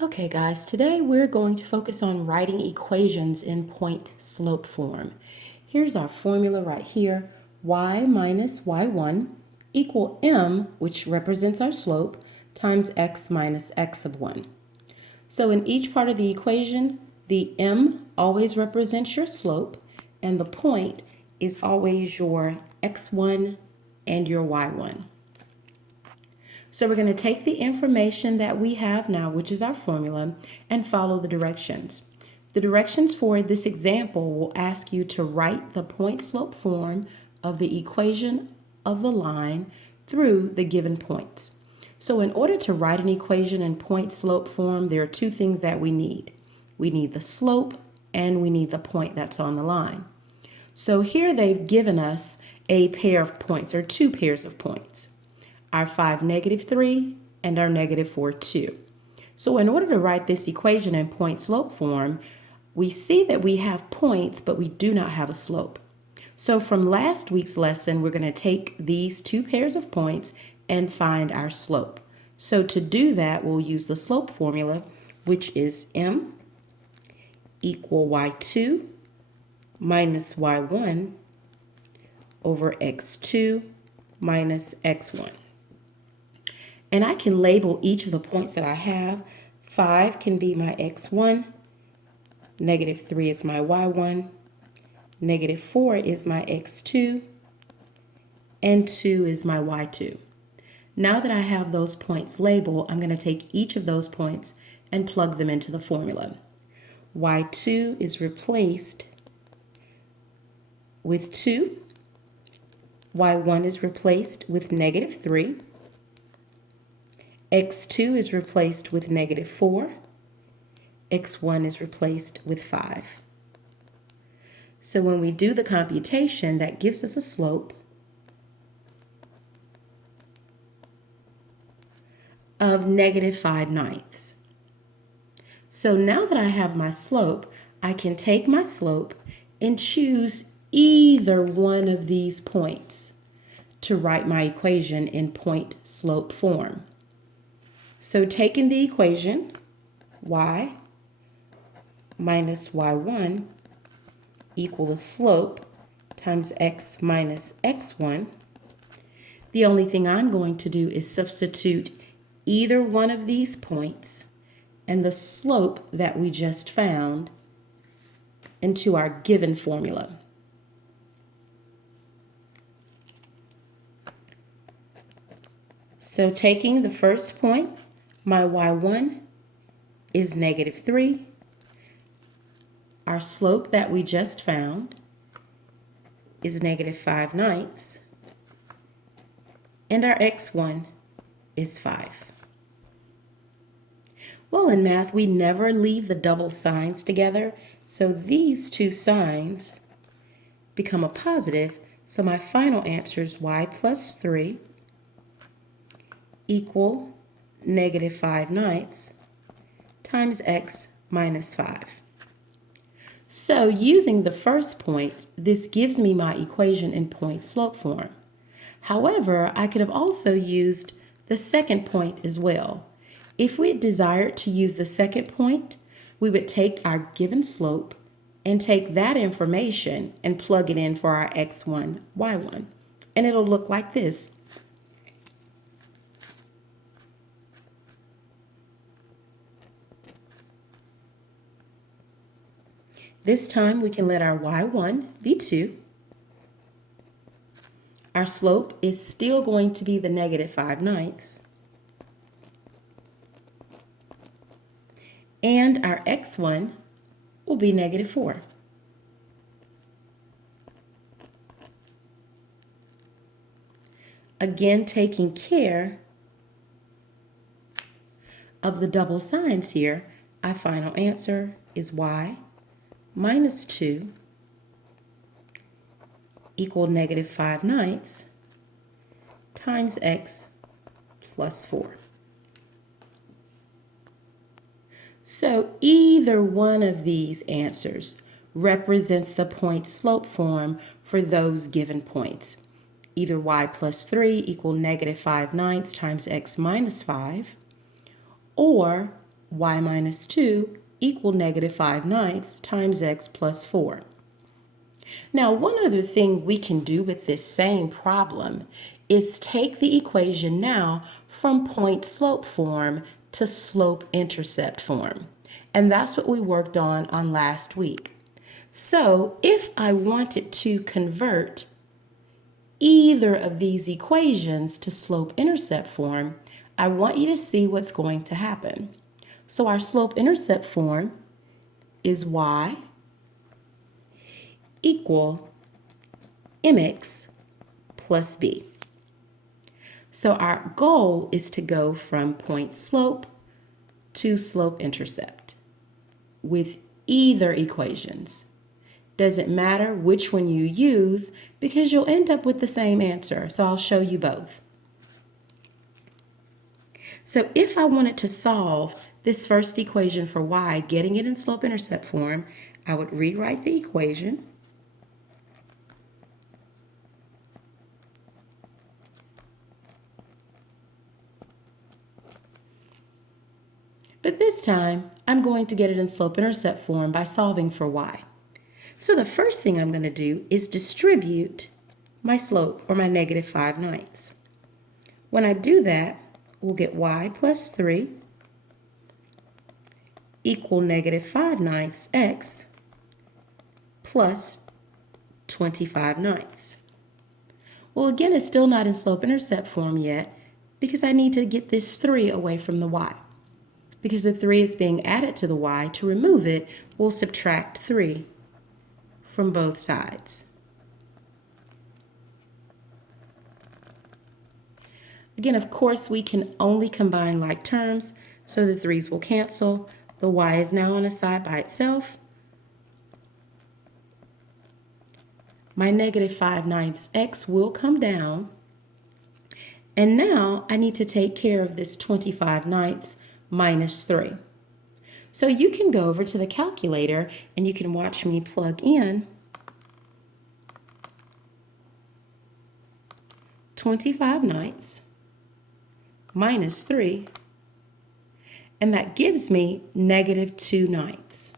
Okay guys, today we're going to focus on writing equations in point-slope form. Here's our formula right here. Y minus y1 equal m, which represents our slope, times x minus x sub 1. So in each part of the equation, the m always represents your slope, and the point is always your x1 and your y1. So we're going to take the information that we have now, which is our formula, and follow the directions. The directions for this example will ask you to write the point-slope form of the equation of the line through the given points. So in order to write an equation in point-slope form, there are two things that we need. We need the slope and we need the point that's on the line. So here they've given us a pair of points, or two pairs of points. Our 5, -3, and our -4, 2. So in order to write this equation in point-slope form, we see that we have points, but we do not have a slope. So from last week's lesson, we're going to take these two pairs of points and find our slope. So to do that, we'll use the slope formula, which is m equal y2 minus y1 over x2 minus x1. And I can label each of the points that I have. 5 can be my x1, -3 is my y1, -4 is my x2, and 2 is my y2. Now that I have those points labeled, I'm going to take each of those points and plug them into the formula. y2 is replaced with 2, y1 is replaced with -3, x2 is replaced with -4, x1 is replaced with 5. So when we do the computation, that gives us a slope of -5/9. So now that I have my slope, I can take my slope and choose either one of these points to write my equation in point-slope form. So taking the equation, y minus y1 equal the slope times x minus x1. The only thing I'm going to do is substitute either one of these points and the slope that we just found into our given formula. So taking the first point, my y1 is -3. Our slope that we just found is -5/9. And our x1 is 5. Well, in math, we never leave the double signs together, so these two signs become a positive, so my final answer is y plus 3 equal -5/9 times x minus 5. So using the first point, this gives me my equation in point-slope form. However, I could have also used the second point as well. If we desired to use the second point, we would take our given slope and take that information and plug it in for our x1, y1. And it'll look like this. This time we can let our y1 be 2. Our slope is still going to be the -5/9. And our x1 will be -4. Again, taking care of the double signs here, our final answer is y minus 2 equal -5/9 times x plus 4. So either one of these answers represents the point-slope form for those given points. Either y plus 3 equal -5/9 times x minus 5, or y minus 2 equal negative 5/9 times x plus 4. Now, one other thing we can do with this same problem is take the equation now from point-slope form to slope-intercept form. And that's what we worked on last week. So if I wanted to convert either of these equations to slope-intercept form, I want you to see what's going to happen. So our slope-intercept form is y equal mx plus b. So our goal is to go from point slope to slope intercept with either equations. Doesn't matter which one you use because you'll end up with the same answer. So I'll show you both. So if I wanted to solve this first equation for y, getting it in slope-intercept form, I would rewrite the equation. But this time, I'm going to get it in slope-intercept form by solving for y. So the first thing I'm going to do is distribute my slope, or my negative 5/9. When I do that, we'll get y plus 3 equal negative 5/9 x plus 25/9. Well, again, it's still not in slope-intercept form yet because I need to get this 3 away from the y. Because the 3 is being added to the y, to remove it, we'll subtract 3 from both sides. Again, of course, we can only combine like terms, so the 3's will cancel. The y is now on a side by itself. My negative 5/9 x will come down. And now I need to take care of this 25/9 minus 3. So you can go over to the calculator and you can watch me plug in 25/9 minus 3, and that gives me negative 2/9.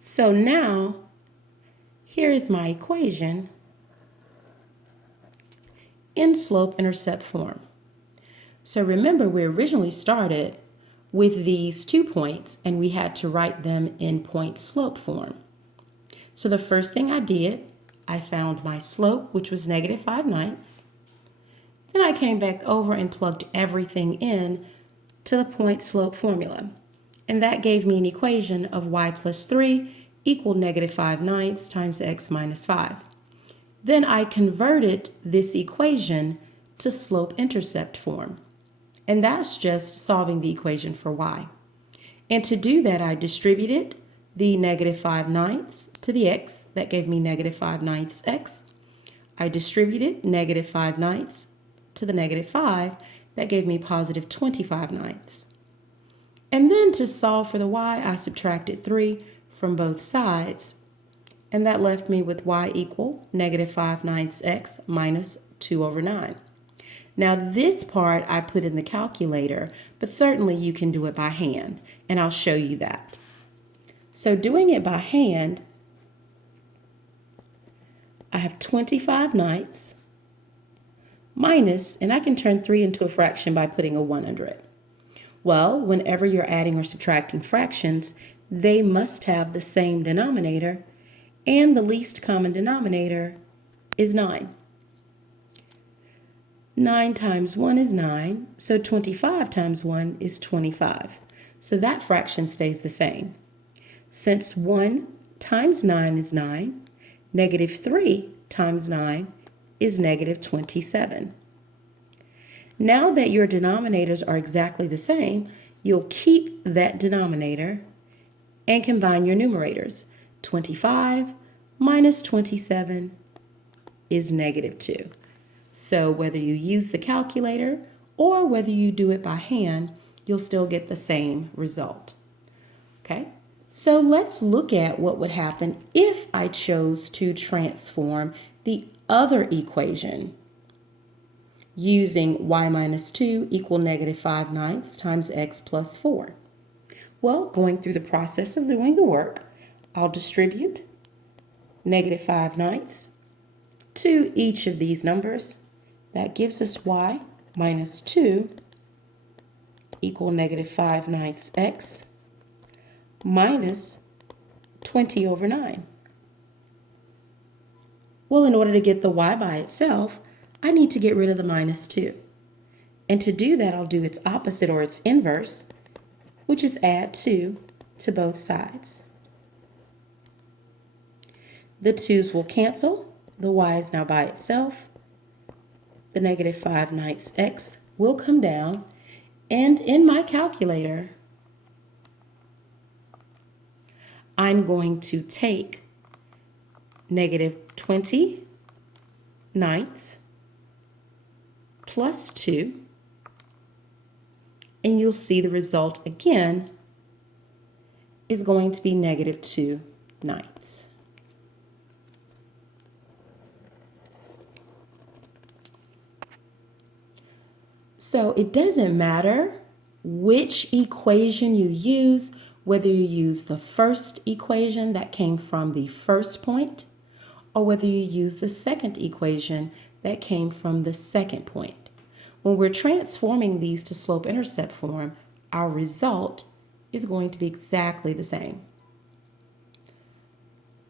So now, here is my equation in slope-intercept form. So remember, we originally started with these 2 points and we had to write them in point-slope form. So the first thing I did, I found my slope, which was negative 5/9. Then I came back over and plugged everything in to the point-slope formula. And that gave me an equation of y plus 3 equal negative 5/9 times x minus 5. Then I converted this equation to slope-intercept form. And that's just solving the equation for y. And to do that, I distributed the negative 5/9 to the x. That gave me negative 5/9 x. I distributed negative 5/9 to the negative 5. That gave me positive 25/9. And then to solve for the y, I subtracted 3 from both sides. And that left me with y equal negative 5/9 x minus 2/9. Now this part I put in the calculator, but certainly you can do it by hand, and I'll show you that. So doing it by hand, I have 25/9 minus, and I can turn 3 into a fraction by putting a 1 under it. Well, whenever you're adding or subtracting fractions, they must have the same denominator, and the least common denominator is 9. 9 times 1 is 9, so 25 times 1 is 25. So that fraction stays the same. Since 1 times 9 is 9, negative 3 times 9 is negative 27. Now that your denominators are exactly the same, you'll keep that denominator and combine your numerators. 25 minus 27 is negative 2. So whether you use the calculator or whether you do it by hand, you'll still get the same result. Okay, so let's look at what would happen if I chose to transform the other equation using y minus 2 equal negative 5/9 times x plus 4. Well, going through the process of doing the work, I'll distribute negative 5/9 to each of these numbers. That gives us y minus 2 equal negative 5/9 x minus 20 over 9. Well, in order to get the y by itself, I need to get rid of the minus 2. And to do that, I'll do its opposite or its inverse, which is add 2 to both sides. The 2's will cancel. The y is now by itself. The negative 5/9 x will come down. And in my calculator, I'm going to take negative 20/9 plus 2, and you'll see the result again is going to be negative 2/9. So it doesn't matter which equation you use, whether you use the first equation that came from the first point, or whether you use the second equation that came from the second point. When we're transforming these to slope-intercept form, our result is going to be exactly the same.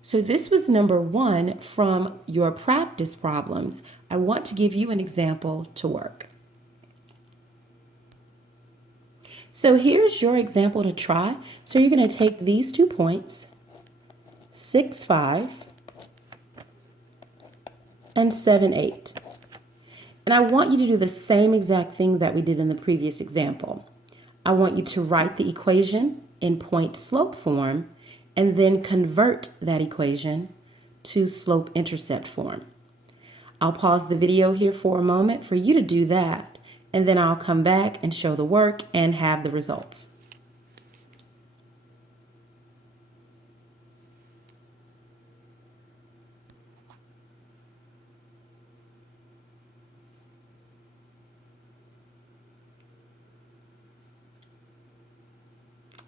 So this was number 1 from your practice problems. I want to give you an example to work. So here's your example to try. So you're going to take these 2 points, 6, 5, and 7, 8. And I want you to do the same exact thing that we did in the previous example. I want you to write the equation in point-slope form and then convert that equation to slope-intercept form. I'll pause the video here for a moment for you to do that, and then I'll come back and show the work and have the results.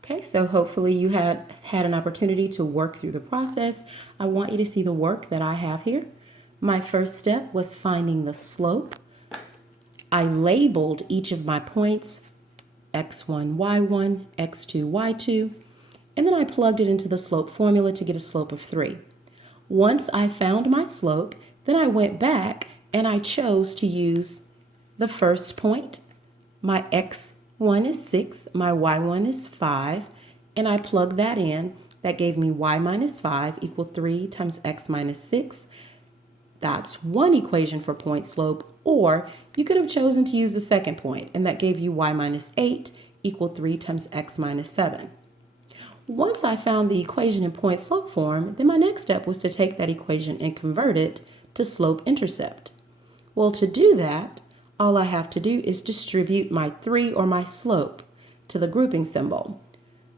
Okay, so hopefully you had an opportunity to work through the process. I want you to see the work that I have here. My first step was finding the slope. I labeled each of my points x1, y1, x2, y2, and then I plugged it into the slope formula to get a slope of 3. Once I found my slope, then I went back and I chose to use the first point. My x1 is 6, my y1 is 5, and I plugged that in. That gave me y minus 5 equal 3 times x minus 6. That's one equation for point slope, or you could have chosen to use the second point, and that gave you y minus 8 equal 3 times x minus 7. Once I found the equation in point slope form, then my next step was to take that equation and convert it to slope intercept. Well, to do that, all I have to do is distribute my 3 or my slope to the grouping symbol.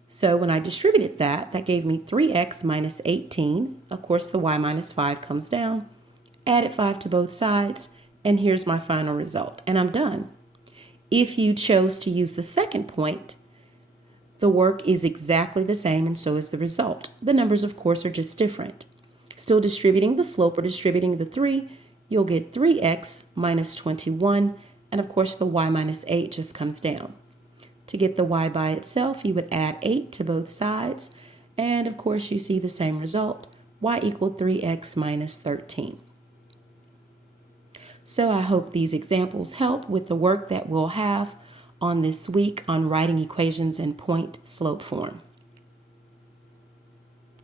So when I distributed that, that gave me 3x minus 18. Of course, the y minus 5 comes down. Added 5 to both sides, and here's my final result, and I'm done. If you chose to use the second point, the work is exactly the same, and so is the result. The numbers, of course, are just different. Still distributing the slope or distributing the 3, you'll get 3x minus 21, and of course the y minus 8 just comes down. To get the y by itself, you would add 8 to both sides, and of course you see the same result, y equal 3x minus 13. So I hope these examples help with the work that we'll have on this week on writing equations in point slope form.